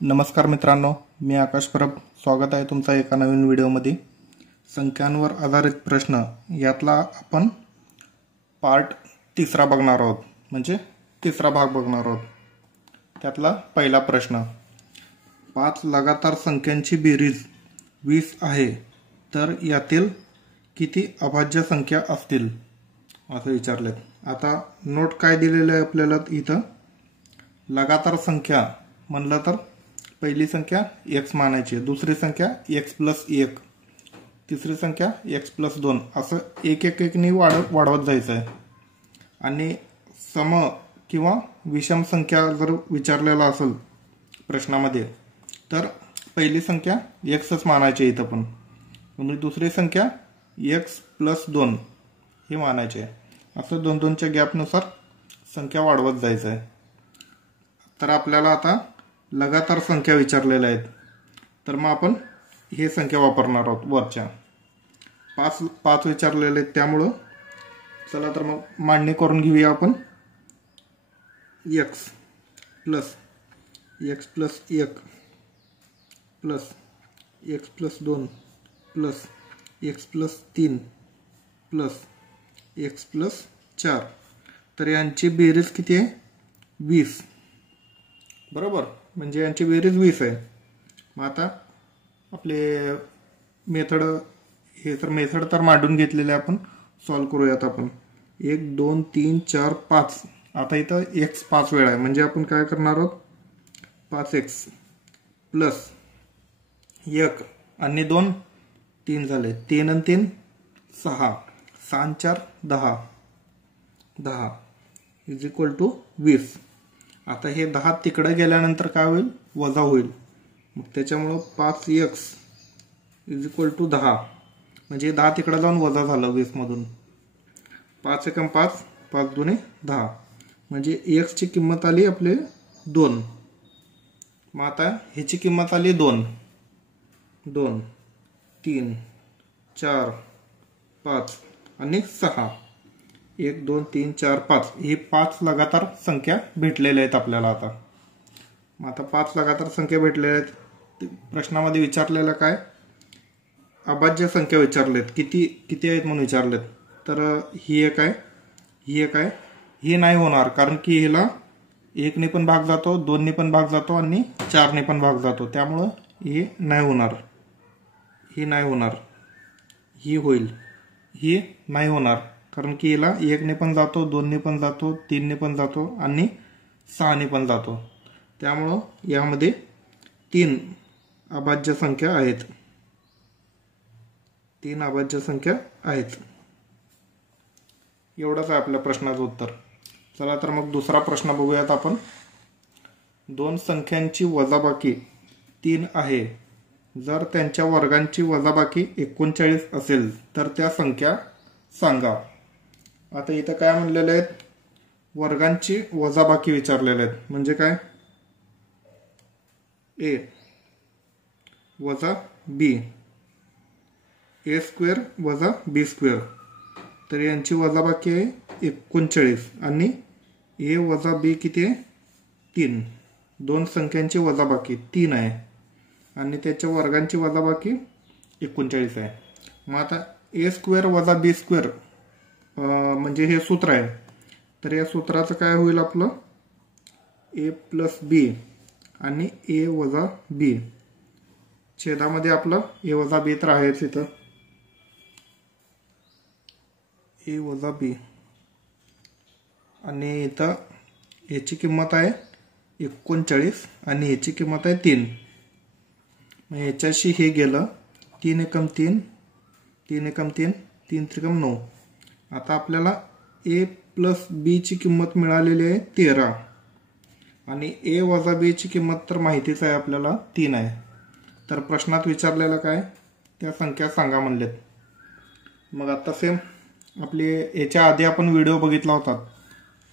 नमस्कार मित्रांनो, मी आकाश परब. स्वागत आहे तुमचा एका नवीन व्हिडिओमध्ये. संख्यांवर आधारित प्रश्न यातला आपण पार्ट तिसरा बघणार आहोत, म्हणजे तिसरा भाग बघणार आहोत. त्यातला पहिला प्रश्न, 5 लगातार संख्यांची बेरीज 20 आहे, तर यातील किती अभाज्य संख्या असतील असं विचारलेत. आता नोट काय दिलेलं आहे आपल्याला इथं. लगातार संख्या म्हणलं तर पहिली संख्या x मानायची, दुसरी संख्या x प्लस 1, तिसरी संख्या x प्लस 2, असं एक एक एकनी वाढवत जायचं आहे. आणि सम किंवा विषम संख्या जर विचारलेला असेल प्रश्नामध्ये तर पहिली संख्या xच मानायची इथं पण, म्हणजे दुसरी संख्या x प्लस 2 हे मानायचे आहे. असं दोन दोनच्या गॅपनुसार संख्या वाढवत जायचं आहे. तर आपल्याला आता लगातार संख्या विचारलेल्या आहेत, तर मग आपण हे संख्या वापरणार आहोत. वरच्या पाच विचारलेले आहेत, त्यामुळं चला तर मग मांडणी करून घेऊया आपण. x plus 1 plus x plus 2 plus x plus 3 plus x plus 4, तर यांची बेरीज किती आहे? 20. बरोबर, म्हणजे यांची बेरीज 20 आहे. मग आता आपले मेथड तर मांडून घेतलेले आपण सॉल्व करूयात आपण. 1 2 3 4 5. आता इथं x 5 वेळा आहे, म्हणजे आपण काय करणार आहोत, 5x प्लस 1 आणि 2 3 झाले, 3 आणि 3 6, 6 आणि 4 10 इज इक्वल टू 20. आता हे 10 तिकडे गेल्यानंतर काय होईल? वजा होईल. मग त्याच्यामुळं 5x इज इक्वल टू 10, म्हणजे 10 तिकडे जाऊन वजा झालं 20 मधून. 5 एकम 5, 5 दुने 10, म्हणजे x ची किंमत आली आपले 2. मग आता ह्याची किंमत आली 2 2 3 4 5 आणि 6. 1 2 3 4 5 ही 5 लगातार संख्या भेटलेल्या आहेत आपल्याला. आता 5 लगातार संख्या भेटलेल्या आहेत. प्रश्नामध्ये विचारलेलं काय? अभाज्य संख्या विचारलेत. किती आहेत म्हणून विचारलेत. तर ही एक आहे, ही एक आहे. ही नाही होणार, कारण की हिला 1 ने पण भाग जातो, 2 ने पण भाग जातो आणि 4 ने पण भाग जातो. त्यामुळं हे नाही होणार, ही नाही होणार. ही होईल, ही नाही होणार, कारण की याला 1 ने पण जातो, 2 ने पण जातो, 3 ने पण जातो आणि 6 ने पण जातो. त्यामुळं यामध्ये 3 अभाज्य संख्या आहेत. 3 अभाज्य संख्या आहेत. एवढंच आहे आपल्या प्रश्नाचं उत्तर. चला तर मग दुसरा प्रश्न बघूयात आपण. 2 संख्यांची वजाबाकी 3 आहे. जर त्यांच्या वर्गांची वजाबाकी 39 असेल तर त्या संख्या सांगा. आता इथं काय म्हणलेले आहेत? वर्गांची वजाबाकी विचारलेले आहेत. म्हणजे काय? a वजा b, a स्क्वेअर वजा b स्क्वेअर. तर यांची वजाबाकी आहे 39 आणि a वजा b किती आहे? 3. 2 संख्यांची वजाबाकी 3 आहे आणि त्याच्या वर्गांची वजाबाकी 39 आहे. मग आता a स्क्वेअर वजा b स्क्वेअर म्हणजे हे सूत्र आहे. तर या सूत्राचं काय होईल आपलं? a प्लस b आणि a वजा b. छेदामध्ये आपलं a वजा b तर आहेच इथं. a वजा b आणि इथं याची किंमत आहे 39 आणि याची किंमत आहे 3. मग याच्याशी हे गेलं, 3 एकम 3, 3 एकम 3, 3 त्रिकम 9. आता आपल्याला a प्लस b ची किंमत मिळालेली आहे 13 आणि a वजा b ची किंमत तर माहितीच आहे आपल्याला 3 आहे. तर प्रश्नात विचारलेलं काय? त्या संख्या सांगा म्हणलेत. मग आता सेम आपले याच्या आधी आपण व्हिडिओ बघितला होता,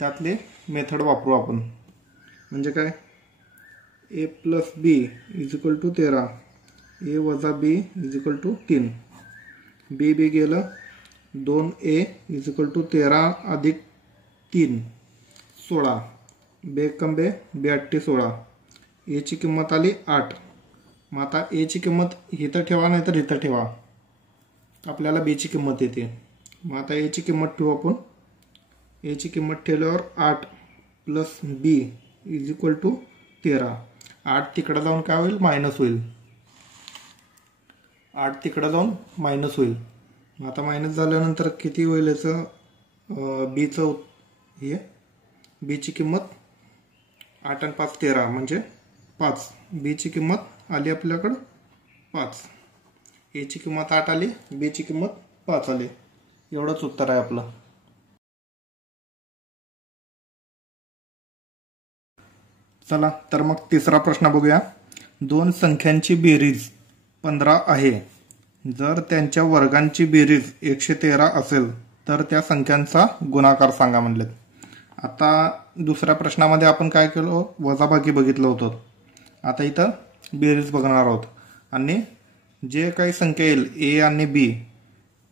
त्यातले मेथड वापरू आपण. म्हणजे काय? a plus b is equal to 13, a वजा b is equal to 3. b गेलं, 2a इज इक्वल टू 13 अधिक 3 16, 2 एकम 2, 2 8 16, एची किंमत आली 8. मग आता एची किंमत इथं ठेवा नाही तर इथं ठेवा, आपल्याला बीची किंमत येते. मग आता एची किंमत ठेवू आपण. एची किंमत ठेवल्यावर 8 plus B is equal to 13. 8 तिकडं जाऊन काय होईल, मायनस होईल. 8 तिकडं जाऊन मायनस होईल. आता मायनस झाल्यानंतर किती होईल याचं, बीचं हे बीची किंमत 8 आणि 5 13 म्हणजे 5. बीची किंमत आली आपल्याकडं 5. एची किंमत 8 आली, बीची किंमत 5 आली. एवढंच उत्तर आहे आपलं. चला तर मग तिसरा प्रश्न बघूया. दोन संख्यांची बेरीज 15 आहे. जर त्यांच्या वर्गांची बेरीज 113 असेल तर त्या संख्यांचा गुणाकार सांगा म्हणलेत. आता दुसऱ्या प्रश्नामध्ये आपण काय केलं, वजाबाकी बघितलं होतं. आता इथं बेरीज बघणार आहोत आणि जे काही संख्या येईल ए आणि बी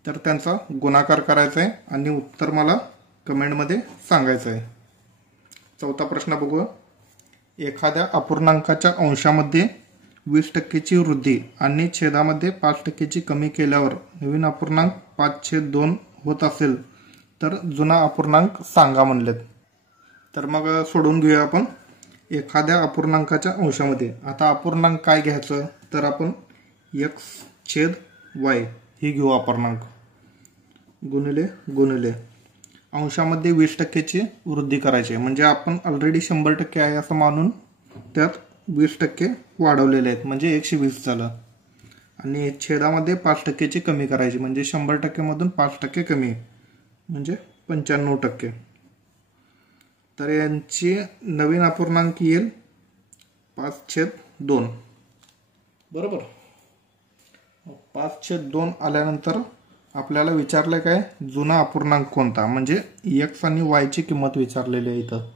तर त्यांचा गुणाकार करायचा आहे आणि उत्तर मला कमेंटमध्ये सांगायचं आहे. चौथा प्रश्न बघू. एखाद्या अपूर्णांकाच्या अंशामध्ये 20% वृद्धी आणि छेदामध्ये 5% कमी केल्यावर नवीन अपूर्णांक 5/2 होत असेल तर जुना अपूर्णांक सांगा म्हणलेत. तर मग सोडून घेऊया आपण. एखाद्या अपूर्णांकाच्या अंशामध्ये, आता अपूर्णांक काय घ्यायचं तर आपण x/y ही घेऊ अपूर्णांक, गुणिले अंशामध्ये 20%ची वृद्धी करायची. म्हणजे आपण ऑलरेडी 100% आहे असं मानून त्यात 20% वाढवलेले आहेत म्हणजे 120 झालं. आणि छेदामध्ये 5%ची कमी करायची म्हणजे 100% मधून 5% कमी म्हणजे 95%. तर यांची नवीन अपूर्णांक येईल 5/2. बरोबर. 5/2 आल्यानंतर आपल्याला विचारलं काय, जुना अपूर्णांक कोणता, म्हणजे x आणि y ची किंमत विचारलेली आहे इथं.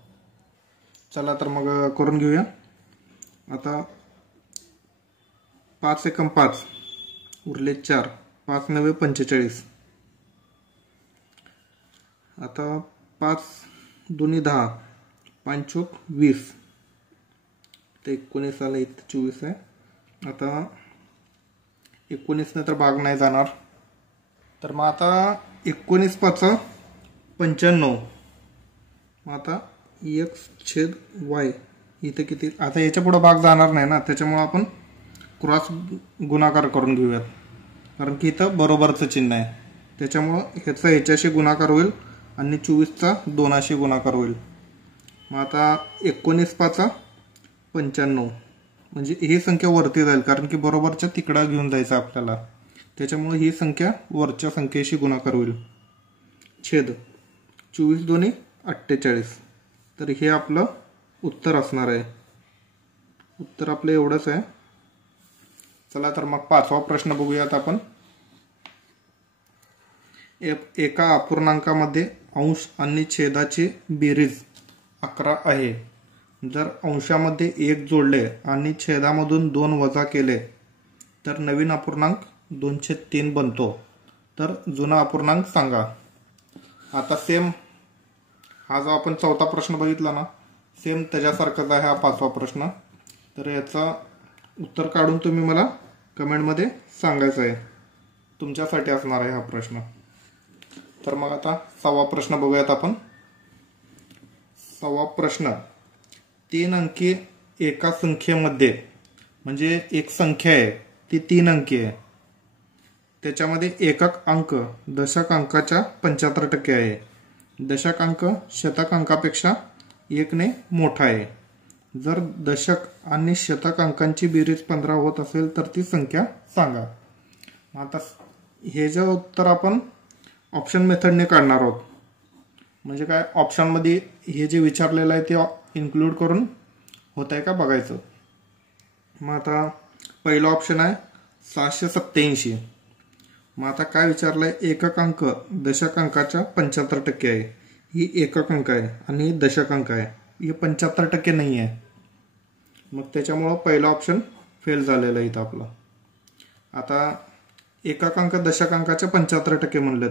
चला तर मग करून घेऊया. आता 5 एकम 5 उरले 4, 5 9 45. आता 5 2 10, 5 चौक 20, ते 19 आलं, इथं 24 आहे. आता 19 नंतर भाग नाही जाणार. तर मग आता 19 5 95. मग आता x/y इथे किती, आता याच्या पुढे भाग जाणार नाही ना, त्याच्यामुळे आपण क्रॉस गुणाकार करून घेऊयात. कारण की इथं बरोबरचं चिन्ह आहे, त्याच्यामुळं ह्याचा ह्याच्याशी गुणाकार होईल आणि 24चा 2शी गुणाकार होईल. मग आता 19 5 95 म्हणजे ही संख्या वरती जाईल कारण की बरोबरच्या तिकडा घेऊन जायचं आपल्याला, त्याच्यामुळे ही संख्या वरच्या संख्येशी गुणाकार होईल. छेद 24 2 48. तर हे आपलं उत्तर असणार आहे. उत्तर आपलं एवढंच आहे. चला तर मग 5वा प्रश्न बघूयात आपण. एका अपूर्णांकामध्ये अंश आणि छेदाची बेरीज 11 आहे. जर अंशामध्ये 1 जोडले आणि छेदामधून 2 वजा केले तर नवीन अपूर्णांक 2/3 बनतो. तर जुना अपूर्णांक सांगा. आता सेम हा जो आपण चौथा प्रश्न बघितला ना, सेम त्याच्यासारखाच आहे हा 5वा प्रश्न. तर याचा उत्तर काढून तुम्ही मला कमेंटमध्ये सांगायचं आहे. तुमच्यासाठी असणार आहे हा प्रश्न. तर मग आता 6वा प्रश्न बघूयात आपण. 6वा प्रश्न. 3 अंकी एका संख्येमध्ये, म्हणजे एक संख्या आहे ती 3 अंकी आहे, त्याच्यामध्ये एकक अंक दशक अंकाच्या 75% आहे. दशक अंक शतक अंकापेक्षा 1 ने मोठा आहे. जर दशक आणि शतक अंकांची बेरीज 15 होत असेल तर ती संख्या सांगा. आता हे जे उत्तर आपण ऑप्शन मेथडने काढणार आहोत. म्हणजे काय, ऑप्शनमध्ये हे जे विचारलेलं आहे ते इन्क्लूड करून होत आहे का बघायचं. मग आता पहिला ऑप्शन आहे 687. मग आता काय विचारलंय, एकक अंक दशक अंकाच्या 75% आहे. ही एकक अंक आहे आणि ही दशक अंक आहे, हे 75% नाही आहे. मग त्याच्यामुळं पहिला ऑप्शन फेल झालेला आहे इथं आपला. आता एकक अंक दशक अंकाच्या 75% म्हणलेत,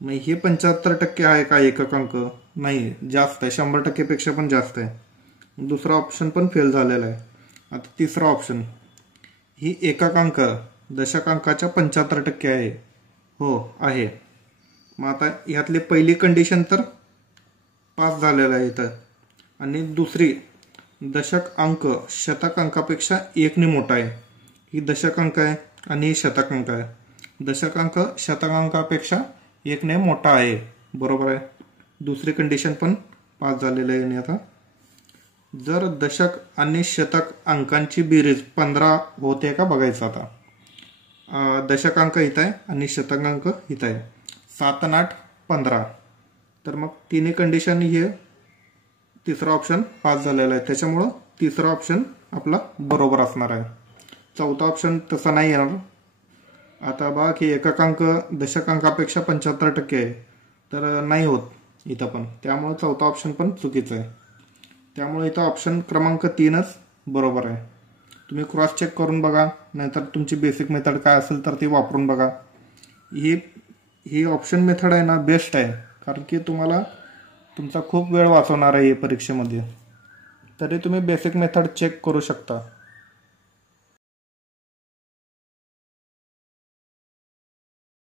मग हे 75% आहे का एकक अंक? नाही, जास्त आहे, 100% पेक्षा पण जास्त आहे. दुसरा ऑप्शन पण फेल झालेला आहे. आता तिसरा ऑप्शन, ही एककांक दशकांकाच्या 75% आहे. हो आहे. मग आता ह्यातली पहिली कंडिशन तर पास झालेलं आहे इथं. आणि दुसरी, दशक अंक शतक अंकापेक्षा 1ने मोठा आहे. ही दशक अंक आहे आणि ही शतक अंक आहे. दशक अंक शतक अंकापेक्षा 1ने मोठा आहे. बरोबर आहे. दुसरी कंडिशन पण पास झालेलं आहे. आणि आता जर दशक आणि शतक अंकांची बेरीज 15 होते का बघायचं. आता दशकांक इथं आहे आणि शतकांक इथं आहे. 7 आणि 8 15. तर मग तिन्ही कंडिशन हे तिसरा ऑप्शन पास झालेला आहे. त्याच्यामुळं तिसरा ऑप्शन आपला बरोबर असणार आहे. चौथा ऑप्शन तसा नाही येणार. आता बघा की एककांक दशकांकापेक्षा 75% आहे, तर नाही होत इथं पण. त्यामुळे चौथा ऑप्शन पण चुकीचं आहे. त्यामुळे इथं ऑप्शन क्रमांक 3च बरोबर आहे. तुम्ही क्रॉस चेक करून बघा, नाहीतर तुमची बेसिक मेथड काय असेल तर ती वापरून बघा. ही ऑप्शन मेथड आहे ना, बेस्ट आहे. कारण की तुम्हाला तुमचा खूप वेळ वाचवणार आहे परीक्षेमध्ये. तरी तुम्ही बेसिक मेथड चेक करू शकता.